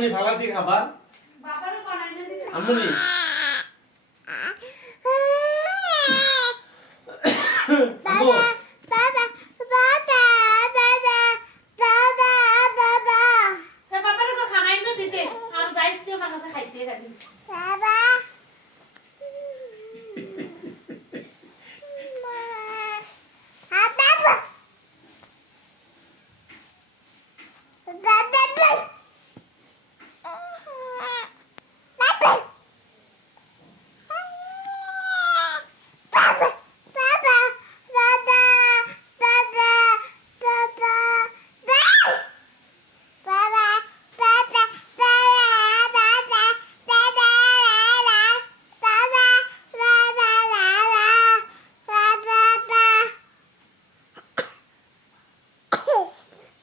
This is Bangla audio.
আম্মুনি ফালাতি খাবার বাবারে বানাই দিতে আম্মুনি আম্মু বাবারে তো খানাই না দিতে আর যাইস তুই আমার কাছে খাইতে রাখবি Baba.